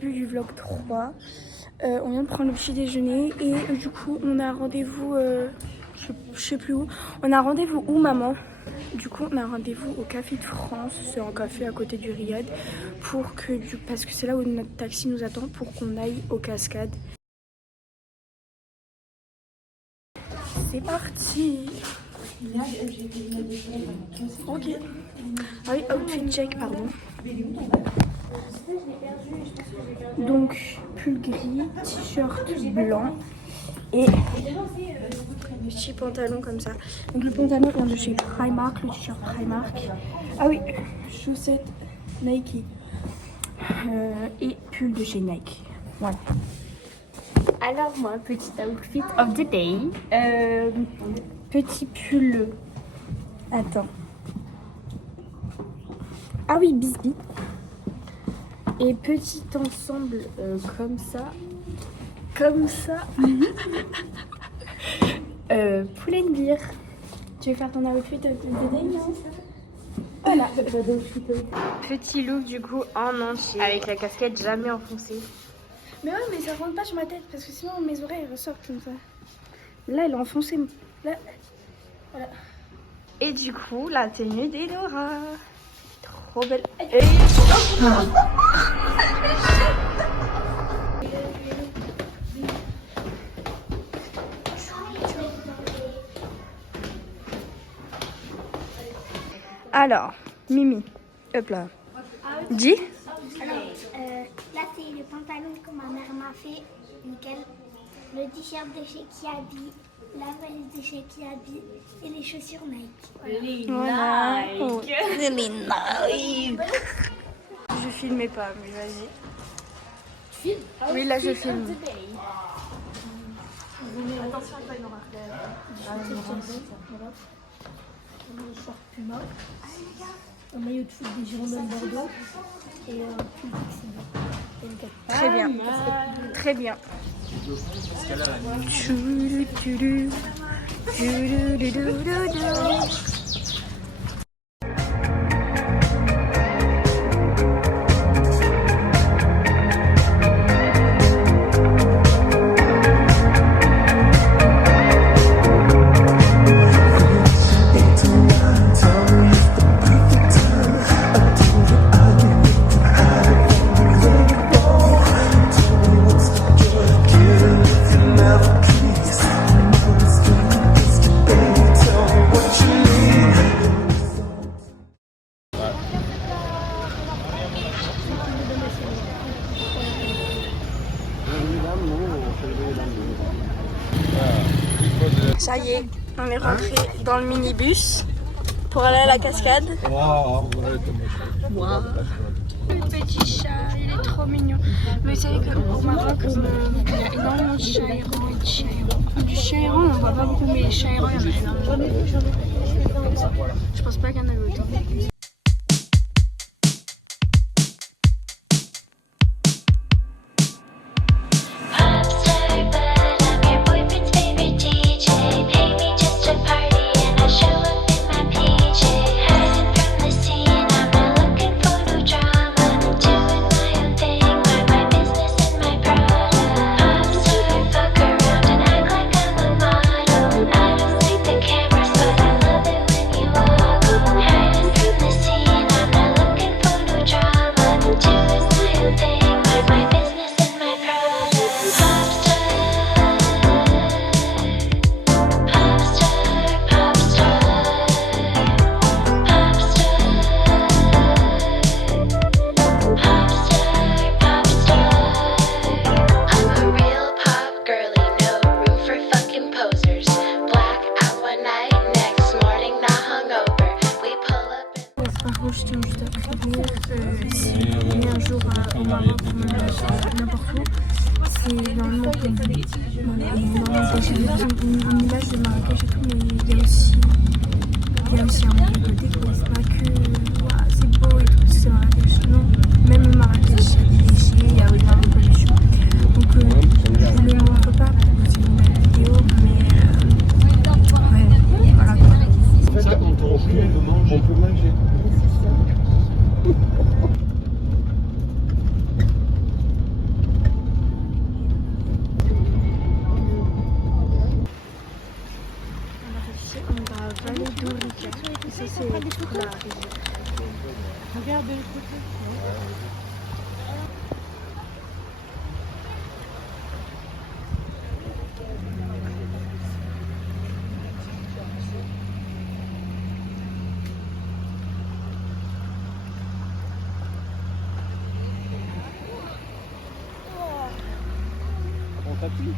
début du vlog 3. On vient de prendre le petit déjeuner et du coup on a rendez-vous, je sais plus où. On a rendez-vous où maman? Du coup on a rendez-vous au Café de France, c'est un café à côté du Riad, parce que c'est là où notre taxi nous attend pour qu'on aille aux cascades. C'est parti. Ok. Ah oui, outfit check, pardon. Donc, pull gris, t-shirt blanc et petit pantalon comme ça. Donc le pantalon vient de chez Primark, le t-shirt Primark. Ah oui, chaussettes Nike et pull de chez Nike. Voilà. Alors moi, petit outfit of the day. Petit pull. Attends. Ah oui, bisbee. Et petit ensemble comme ça. Comme ça. Poulet de bière. Tu veux faire ton outfit of the day, non? Voilà. Petit look du coup en entier. Avec la casquette jamais enfoncée. Mais ouais, mais ça rentre pas sur ma tête parce que sinon mes oreilles ressortent comme ça. Là, elle est enfoncée. Là. Voilà. Et du coup, la tenue d'Enora. Trop belle. Et... Alors, Mimi, hop là. Dis. Là, c'est le pantalon que ma mère m'a fait, nickel. Le t-shirt de chez Kiabi, la valise de chez Kiabi et les chaussures Nike. Voilà. Oh. Je filmais pas, mais vas-y. Tu filmes? Oui, là je filme. Attention à toi, Nora. Le short Puma, un maillot de foot des Girondins de Bordeaux et un pull Dixie. Très bien. Très bien. Ça y est, on est rentré dans le minibus pour aller à la cascade. Wow. Le petit chat, il est trop mignon. Mais vous savez qu'au Maroc, il y a énormément de chats errants et de chiens errants. Du chien errant, on voit pas beaucoup, mais les chats errants, il y en a énormément. Je pense pas qu'il y en avait autant. Je tiens juste à prévenir, si vous venez un jour au Maroc ou n'importe où, c'est normalement une image de Marrakech et tout, mais il y a aussi un mauvais côté, c'est pas que c'est beau et tout, c'est Marrakech, non, même Marrakech, il y a des déchets, il y a énormément de pollution, donc je vous le montre pas parce que c'est une belle vidéo, mais ouais, voilà quoi. En fait, quand on peut manger. Vallée d'Orica. Et ça, c'est pour la rivière. Regarde de l'autre côté. On t'appuie.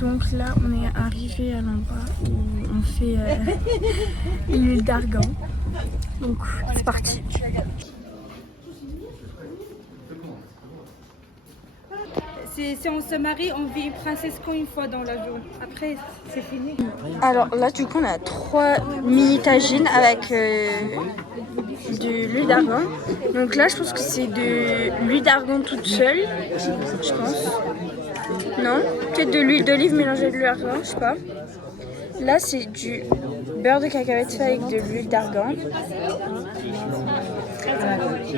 Donc là, on est arrivé à l'endroit où on fait l'île d'Argan. Donc c'est parti. Si on se marie, on vit princesse qu'une fois dans la vie. Après, c'est fini. Alors là, du coup, on a 3 mini tagines avec de l'huile d'argan. Donc là, je pense que c'est de l'huile d'argan toute seule, je pense. Non, peut-être de l'huile d'olive mélangée à de l'huile d'argan, je sais pas. Là, c'est du beurre de cacahuète fait avec de l'huile d'argan.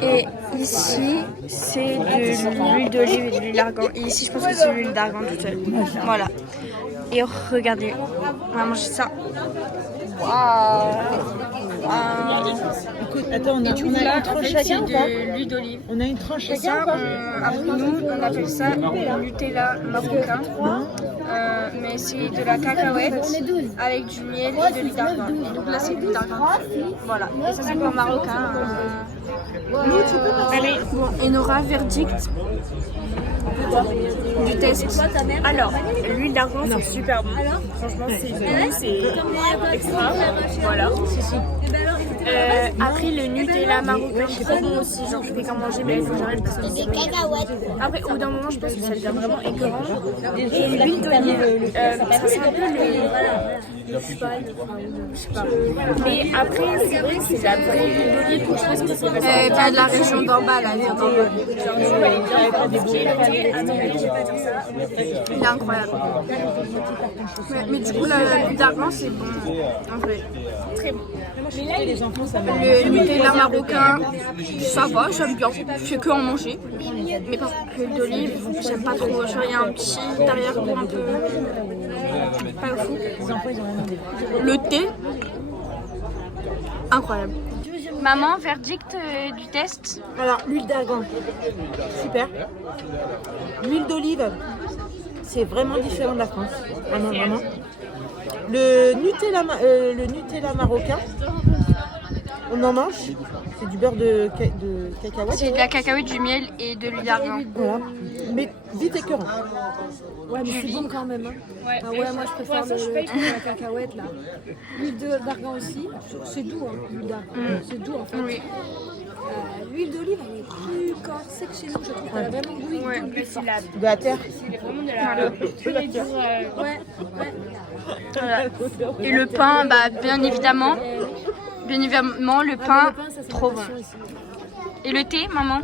Et ici, c'est de l'huile d'olive et de l'huile d'argan. Et ici, je pense que c'est de l'huile d'argan toute seule. Voilà. Et regardez, on va manger ça. Waouh! Écoute, attends, on a une tranche chacun ou pas? De l'huile d'olive. On a une tranche Et chacun ça, ou pas? nous, on appelle ça Nutella marocain. Mais c'est de la cacahuète avec du miel et de l'huile d'argan. Et donc là, c'est de l'huile d'argan. Voilà. Et ça, c'est pas marocain. Allez, bon, Enora, verdict du test. Alors, l'huile d'argan, c'est super bon. Franchement, c'est bon, c'est extra. Voilà. Après, le Nutella marocain, c'est pas bon aussi. Genre, je fais qu'en manger, mais il faut que j'arrête parce que c'est bon. Après, au bout d'un moment, je pense que ça devient vraiment écœurant. Et l'huile d'olive, ça c'est un peu je sais pas. Mais après, c'est vrai que c'est la vraie huile d'olive. Je pense que c'est pas de la région d'en bas, là, vient d'en bas. Il est incroyable. Mais du coup, l'huile d'argan, c'est bon. En vrai, très bon. Le Nutella marocain, ça va, j'aime bien. Je fais que en manger. Mais par contre, l'huile d'olive, j'aime pas trop. Genre, il y a un petit derrière-goût un peu pas fou. Le thé, incroyable. Maman, verdict du test? Alors, l'huile d'argan, super. L'huile d'olive, c'est vraiment différent de la France. Vraiment, vraiment. Le Nutella marocain, on en mange. C'est du beurre de cacahuète. C'est de la cacahuète, du miel et de l'huile d'argan. Voilà. Mais vite écœurant. Ouais, mais c'est bon quand même. Hein. Ouais. Ah ouais, moi je préfère le truc de la cacahuète là. L'huile d'argan aussi, c'est doux, hein, l'huile d'argan. C'est doux en fait. Oui. L'huile d'olive, elle est plus corsée que chez nous, je trouve. Elle a vraiment goût d'olive. C'est la... De la terre. C'est vraiment de la... Ouais. Voilà. Et le pain, bah, bien évidemment, le pain, Ça, c'est trop ma bon. passion aussi. Et le thé, maman?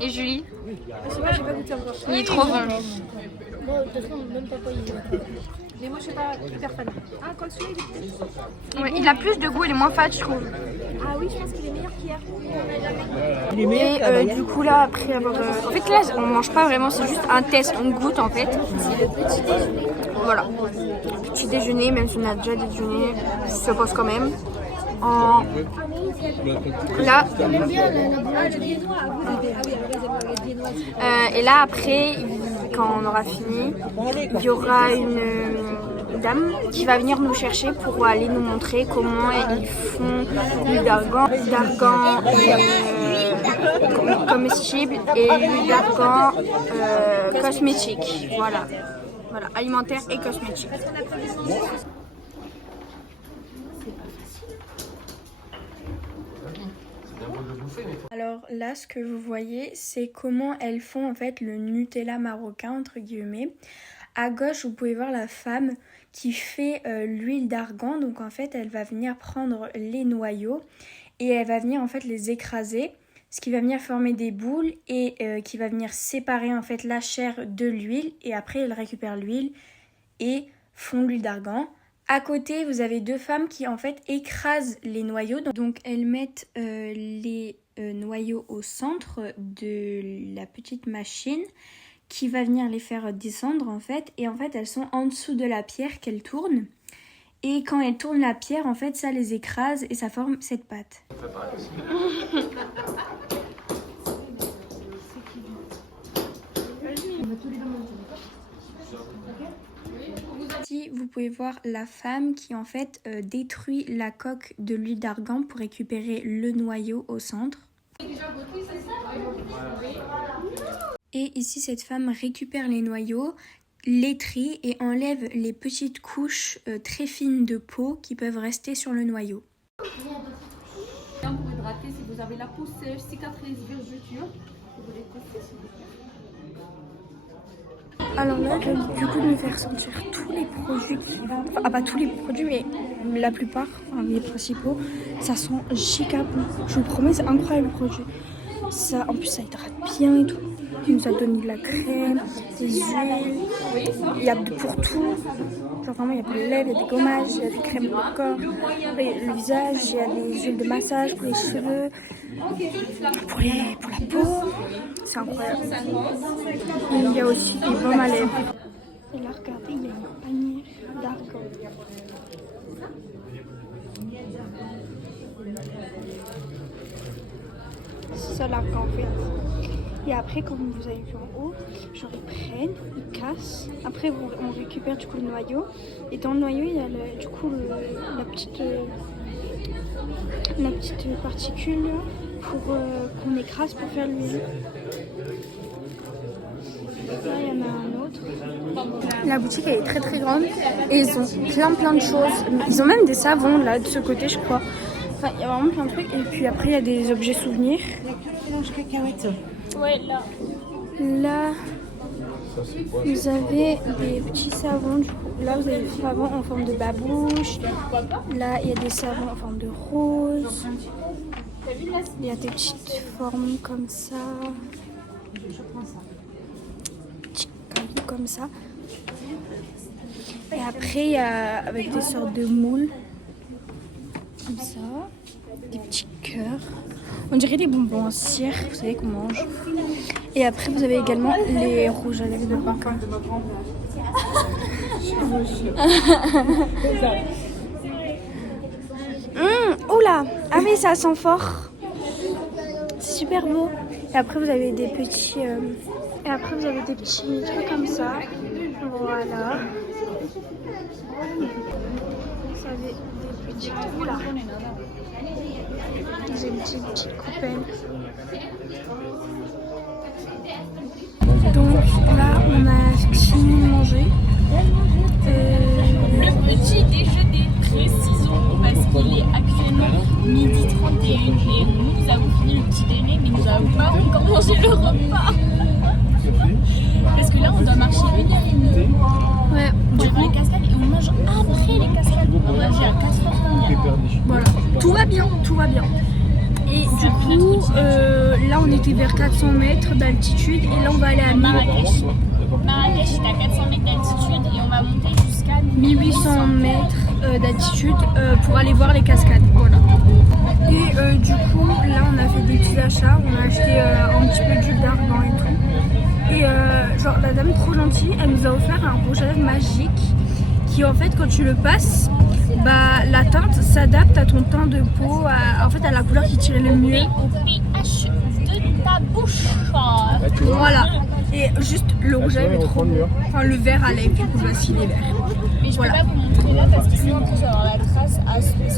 Et Julie? Je sais pas, j'ai pas goûté encore. Il est trop bon. Bon, de toute façon, même papa il est. Mais moi je suis pas hyper fan. Ah, quoi que celui-là, il est peut-être. Ouais, il a plus de goût, il est moins fat, je trouve. Ah oui, je pense qu'il est meilleur qu'hier. Il est meilleur Et qu'à du coup, là, après avoir. En fait, là, on mange pas vraiment, c'est juste un test, on goûte en fait. C'est le petit déjeuner. Voilà. Petit déjeuner, même si on a déjà déjeuné, ça passe quand même. Là. Et là, après, quand on aura fini, il y aura une dame qui va venir nous chercher pour aller nous montrer comment ils font l'huile d'argan comestible et l'huile d'argan cosmétique. Voilà, alimentaire et cosmétique. Alors là, ce que vous voyez, c'est comment elles font en fait le Nutella marocain entre guillemets. À gauche, vous pouvez voir la femme qui fait l'huile d'argan. Donc en fait, elle va venir prendre les noyaux et elle va venir en fait les écraser, ce qui va venir former des boules et qui va venir séparer en fait la chair de l'huile. Et après, elle récupère l'huile et font l'huile d'argan. À côté, vous avez deux femmes qui en fait écrasent les noyaux. Donc elles mettent les noyaux au centre de la petite machine qui va venir les faire descendre en fait. Et en fait, elles sont en dessous de la pierre qu'elles tournent. Et quand elles tournent la pierre, en fait, ça les écrase et ça forme cette pâte. Ici, vous pouvez voir la femme qui en fait détruit la coque de l'huile d'argan pour récupérer le noyau au centre. Et ici, cette femme récupère les noyaux, les trie et enlève les petites couches très fines de peau qui peuvent rester sur le noyau. Pour hydrater, si vous avez la peau sèche, cicatrice, vergeture, vous les testez s'il vous plaît. Alors là, je vais du coup me faire sentir tous les produits qui vont... Enfin, pas tous les produits, mais la plupart, enfin, les principaux. Ça sent giga bon. Je vous promets, c'est incroyable le produit. Ça, en plus, ça hydrate bien et tout. Il nous a donné de la crème, des huiles. Il y a pour tout. Genre vraiment, il y a pour les lèvres, il y a des gommages, il y a des crèmes pour le corps, le visage, il y a des huiles de massage pour les cheveux, pour la peau. C'est incroyable. Et il y a aussi des baumes à lèvres. Et là, regardez, il y a une panier d'argan. C'est ça l'argan en fait. Et après, comme vous avez vu en haut, genre ils prennent, ils cassent. Après, on récupère du coup le noyau. Et dans le noyau, il y a du coup la petite particule pour qu'on écrase pour faire l'huile. Là, il y en a un autre. La boutique elle est très très grande et ils ont plein de choses. Ils ont même des savons là de ce côté, je crois. Enfin, il y a vraiment plein de trucs. Et puis après, il y a des objets souvenirs. Ouais, là. Là, vous avez des petits savons. Du coup, là, vous avez des savons en forme de babouche. Là, il y a des savons en forme de rose. Il y a des petites formes comme ça. Petits cailloux comme ça. Et après, il y a avec des sortes de moules. Comme ça. Des petits cœurs. On dirait des bonbons en cire, vous savez qu'on mange. Et après, vous avez également les rouges à lèvres de Paca. Oula! Ah mais ça sent fort. C'est super beau. Et après, vous avez des petits... trucs comme ça. Voilà. Vous avez des petits... Oula! J'ai une petite coupelle. Donc là, on a fini de manger. Le petit déjeuner, précisons, parce qu'il est actuellement 12h31 et nous avons fini le petit déjeuner, mais nous n'avons pas encore mangé le repas. Parce que là, on doit marcher 1h30. Ouais, pour aller voir les cascades et on mange après les cascades. On va manger à 4h30. Voilà, tout va bien. Et du coup, là on était vers 400 mètres d'altitude et là on va aller à Marrakech. Marrakech est à 400 mètres d'altitude et on va monter jusqu'à 1800 mètres d'altitude pour aller voir les cascades. Voilà. Et du coup, là on a fait des petits achats, on a acheté un petit peu d'huile d'argan et tout. Et genre la dame trop gentille, elle nous a offert un rouge à lèvres magique qui en fait quand tu le passes, bah la teinte s'adapte à ton teint de peau, en fait à la couleur qui tirait le mieux. Au pH de ta bouche. Voilà. Et juste le rouge à lèvres est trop beau. Enfin le vert à lèvres du coup parce qu'il est vert. Mais je peux pas vous montrer là parce que sinon on peut avoir la trace parce que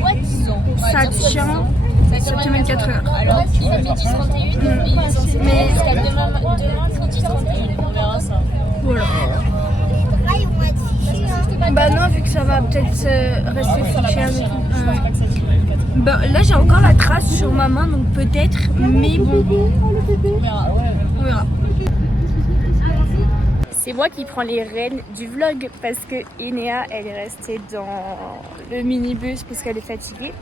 soi-disant ça tient 24 heures. Alors il est 12h31 et il est censé tenir jusqu'à demain 12h31. On verra ça. Voilà. Ah, ils vont être Bah non, vu que ça va peut-être rester fouché avec tout. Bah, là j'ai encore la trace sur ma main, donc peut-être, mais bon. On verra. C'est moi qui prends les rênes du vlog parce que Inéa elle est restée dans le minibus parce qu'elle est fatiguée.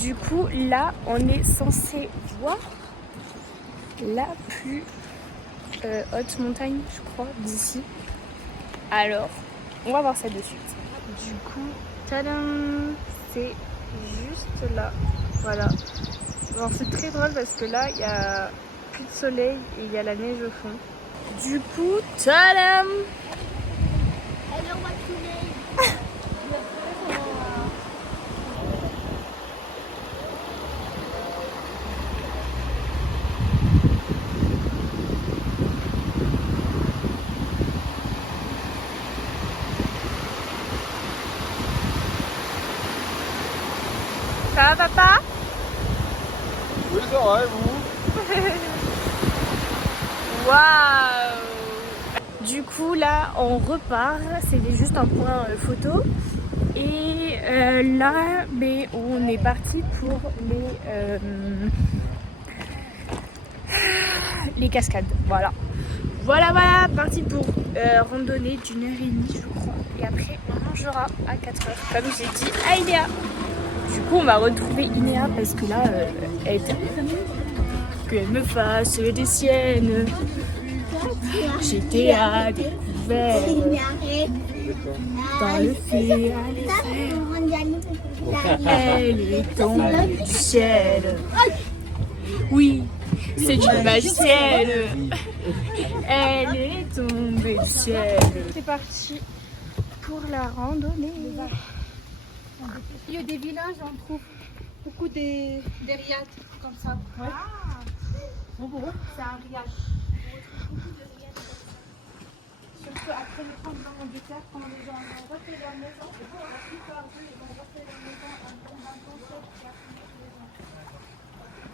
Du coup là on est censé voir la plus haute montagne je crois d'ici. Alors on va voir ça de suite. Du coup tadam, c'est juste là. Voilà. Bon, c'est très drôle parce que là il y a plus de soleil et il y a la neige au fond. Du coup, tadam! Hello, what's your name? Ça va papa? Oui, ça va, et vous? Waouh! Du coup là on repart, c'était juste un point photo et là mais on est parti pour les cascades, voilà. Voilà, parti pour randonnée d'1h30 je crois et après on mangera à 4h comme j'ai dit à Inéa. Du coup on va retrouver Inéa parce que là elle était qu'elle me fasse des siennes. J'étais à découvert dans le fil à l'effet. Elle est tombée du ciel. Oui, c'est une magicienne. Elle est tombée du ciel. C'est parti pour la randonnée. Au milieu des villages, on trouve beaucoup des riads comme ça. Ouais. C'est un riad. Surtout après le tremblement de terre, quand les gens ont refait leur maison, la plupart d'eux ils ont refait leur maison en un concept qui a fini les gens.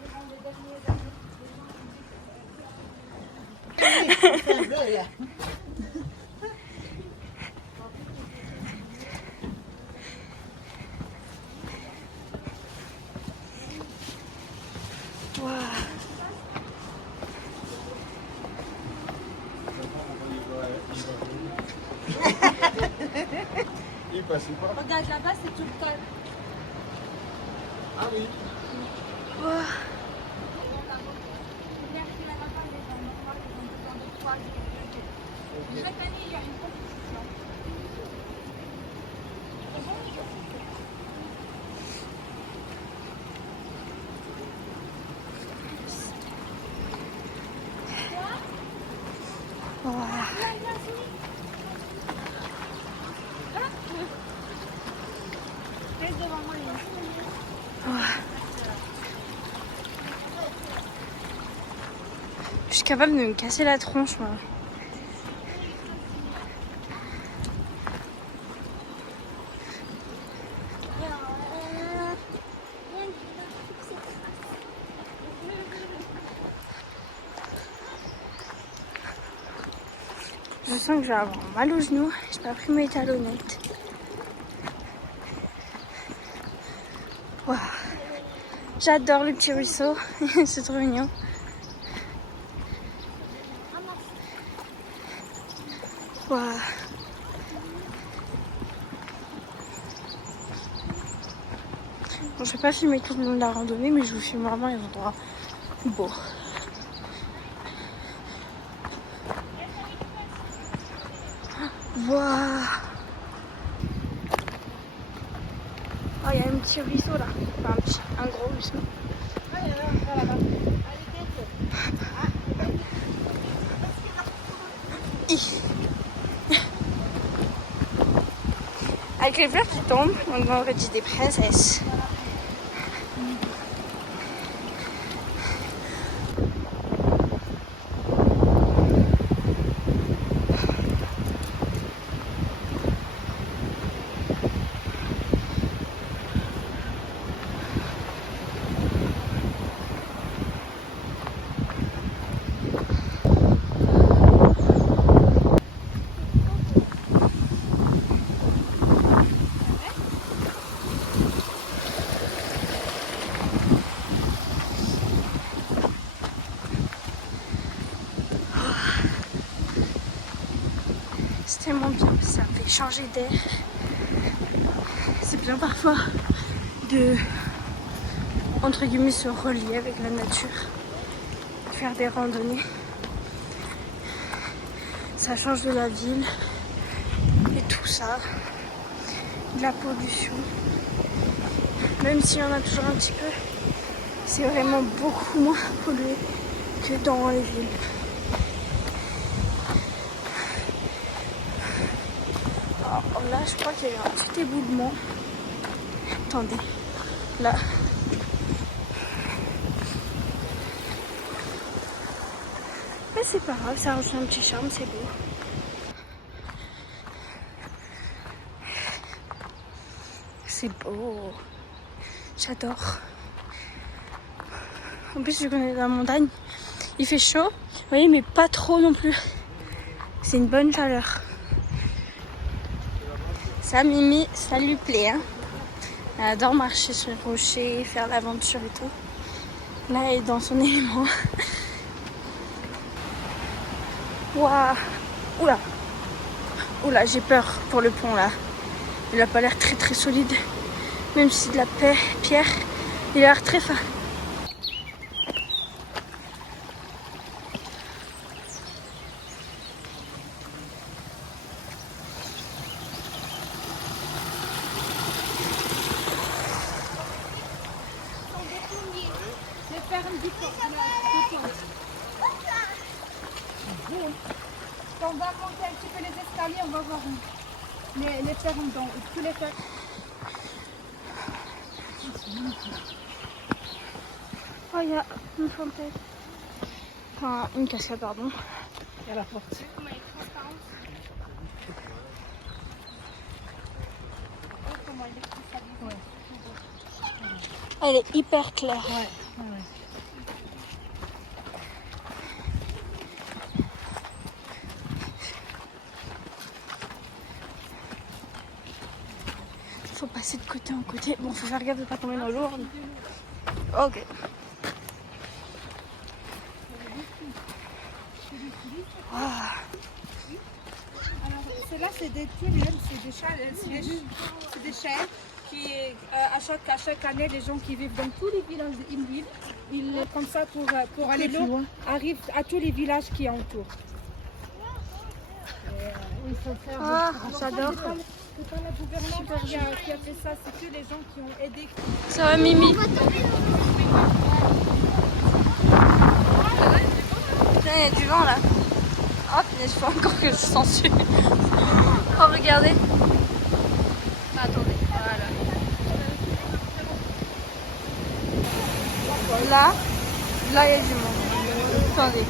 Durant les dernières années, les gens ont dit Il passe pas. regarde là-bas, c'est tout le calme. Ah oui. Chaque année, il y a une compétition. Je suis capable de me casser la tronche moi. Je sens que je vais avoir mal aux genoux. J'ai pas pris mes talonnettes. Wow. J'adore le petit ruisseau. C'est trop mignon. Wow. Bon, je vais pas filmer tout le long de la randonnée, mais je vous filme vraiment les endroits beaux. Waouh! Oh, il y a un petit ruisseau là. Enfin, un gros ruisseau. Avec les fleurs qui tombent, on aurait dit des princesses. forcément bien, ça fait changer d'air. C'est bien parfois de, entre guillemets, se relier avec la nature, faire des randonnées. Ça change de la ville et tout ça, de la pollution. Même s'il y en a toujours un petit peu, c'est vraiment beaucoup moins pollué que dans les villes. Alors là, je crois qu'il y a eu un petit éboulement. Attendez, là. Mais c'est pas grave, ça rajoute un petit charme, c'est beau. C'est beau. J'adore. En plus, je connais la montagne. Il fait chaud, vous voyez, mais pas trop non plus. C'est une bonne chaleur. Ça, Mimi, ça lui plaît. Hein. Elle adore marcher sur les rochers, faire l'aventure et tout. Là, elle est dans son élément. Waouh. Oula. Oula, j'ai peur pour le pont là. Il a pas l'air très très solide. Même si c'est de la pierre, il a l'air très fin. Les fermes du pont. Quand on va monter un petit peu les escaliers, on va voir les fermes, donc tous les fermes. Oh, il y a une fontaine. Enfin, une cascade, pardon. Il y a la porte. Elle est hyper claire. Faut passer de côté en côté. Bon, faut faire gaffe de pas tomber dans l'eau. Ok. Ceux-là, c'est des tunnels, c'est des chaînes qui, à chaque année, les gens qui vivent dans tous les villages d'Île, ils comme ça pour aller l'eau, arrivent à tous les villages qui entourent. Ah, j'adore. C'est pas la gouvernante qui a fait ça, c'est que les gens qui ont aidé. Ça va, Mimi? Putain, il y a du vent là. Oh, punaise, il faut encore que je censure. Oh, regardez. Ah, attendez, voilà. Là, il y a du monde. Attendez.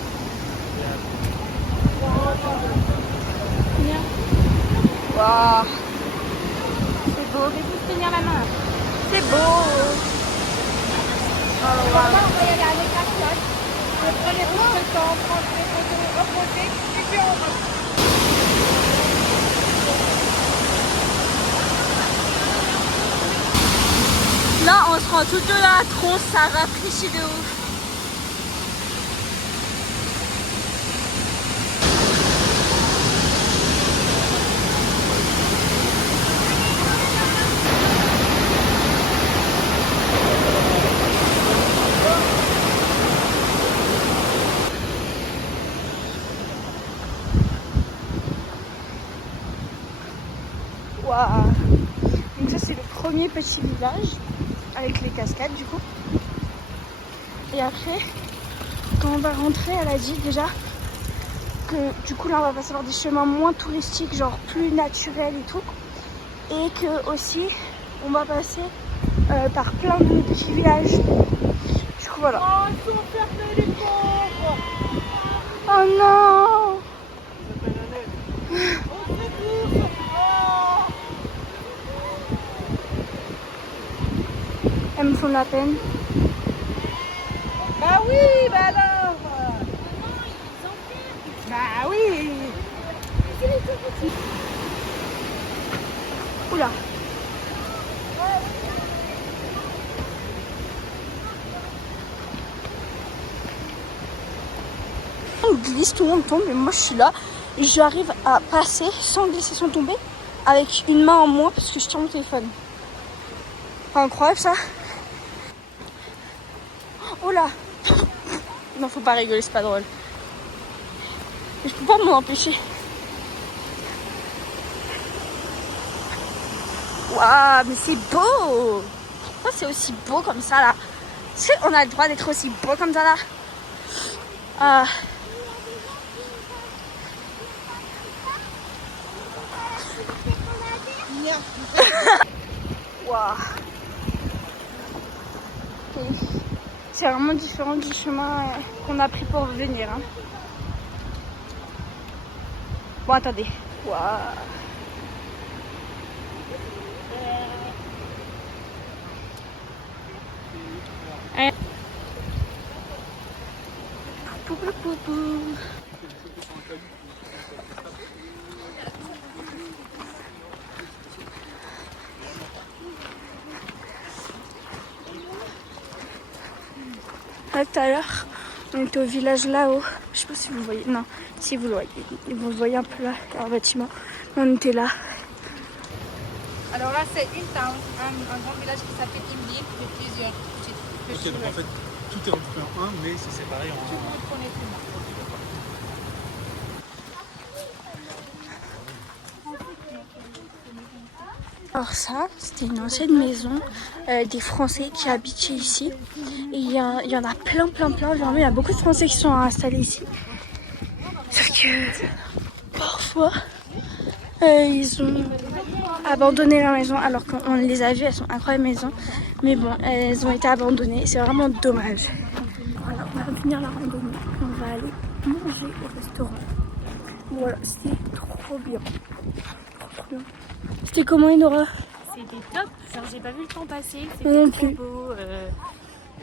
Waouh. C'est beau. Je vais tous tenir la main. C'est beau. Oh, wow. On va y aller à l'écart. On prend les bouts de temps, on prend les photos reposées, et puis on va. Là, on se rend tout de la tronche, ça rafraîchit de ouf. Waouh. Donc ça, c'est le premier petit village avec les cascades du coup. Et après, quand on va rentrer, elle a dit déjà que du coup là on va passer par des chemins moins touristiques, genre plus naturels et tout. Et que aussi on va passer par plein de petits villages. Du coup voilà. Oh, ils sont fermés les pauvres. Oh non. Elles me font de la peine. Bah oui, bah alors. Bah oui. Oula. On glisse, tout le monde tombe, mais moi je suis là. j'arrive à passer sans glisser, sans tomber, avec une main en moins parce que je tiens mon téléphone. Enfin, incroyable ça. Oh là. Non, faut pas rigoler, c'est pas drôle. Mais je peux pas m'en empêcher. Waouh, mais c'est beau. Pourquoi c'est aussi beau comme ça là? Est-ce qu'on a le droit d'être aussi beau comme ça là? Waouh. Okay. C'est vraiment différent du chemin qu'on a pris pour venir. Hein. Bon, attendez. Waouh. Tout à l'heure, on était au village là-haut. Je sais pas si vous voyez. Non, si vous le voyez. Vous le voyez un peu là, un bâtiment. On était là. Alors là, c'est une town, un grand village qui s'appelle Imli, avec plusieurs petites. Ok, donc en fait, tout est regroupé en un, mais c'est séparé en Tout le monde connaît tout le monde. Alors ça, c'était une ancienne maison des Français qui habitaient ici. Et il y en a plein. Vraiment, il y a beaucoup de Français qui sont installés ici. Sauf que parfois, ils ont abandonné leur maison alors qu'on les a vues. Elles sont incroyables maisons. Mais bon, elles ont été abandonnées. C'est vraiment dommage. Voilà, on va finir la randonnée. On va aller manger au restaurant. Voilà, c'était trop bien. Trop bien. C'était comment, Enora? C'était top, genre j'ai pas vu le temps passer, Non c'était trop plus. beau.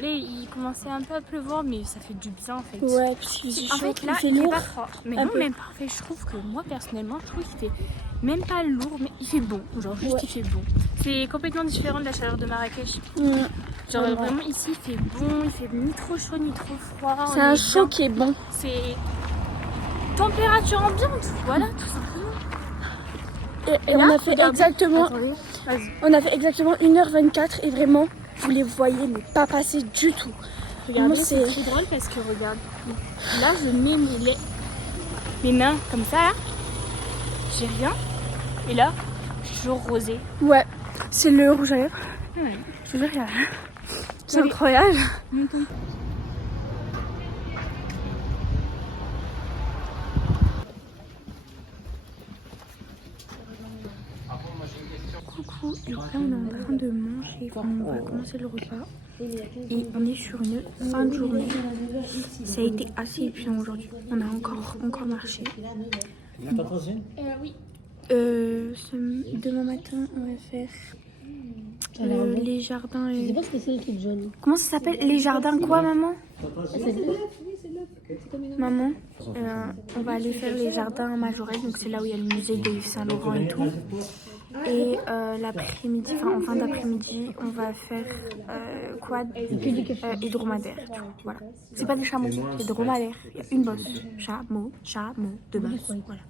Là il commençait un peu à pleuvoir mais ça fait du bien en fait. Ouais, parce qu'il faisait En chaud, fait là il fait il fait lourd. pas froid, mais Un non peu. même pas. En fait, je trouve que moi personnellement je trouve qu'il fait même pas lourd mais il fait bon, genre juste Ouais. il fait bon. C'est complètement différent de la chaleur de Marrakech. Genre Ouais. vraiment ici il fait bon, il fait ni trop chaud ni trop froid. C'est on un est chaud bien. qui est bon. C'est température ambiante, voilà tout simplement. Et on a fait exactement. Attendez, vas-y. On a fait exactement 1h24 et vraiment, vous les voyez, mais pas passer du tout. Regardez, Moi, c'est trop drôle parce que regarde, là je mets mes mains comme ça, là. J'ai rien. Et là, je suis toujours rosée. Ouais, c'est le rouge à lèvres. Ouais. Je te jure, regarde. C'est Oui. incroyable. Coucou, et là on est en train de manger, on va commencer le repas et on est sur une fin de journée. Ça a été assez épuisant aujourd'hui, on a encore marché. Oui. Demain matin on va faire les jardins. Je sais pas ce que c'est le truc jaune. Comment ça s'appelle? Les jardins quoi, maman? Maman, on va aller faire les jardins à Majorelle, donc c'est là où il y a le musée de Yves Saint Laurent et tout. Et l'après-midi, enfin en fin d'après-midi, on va faire quad et dromadaire. Voilà. C'est pas des chameaux, c'est des dromadaires. Il y a une bosse. Chameau, deux bosses. Voilà.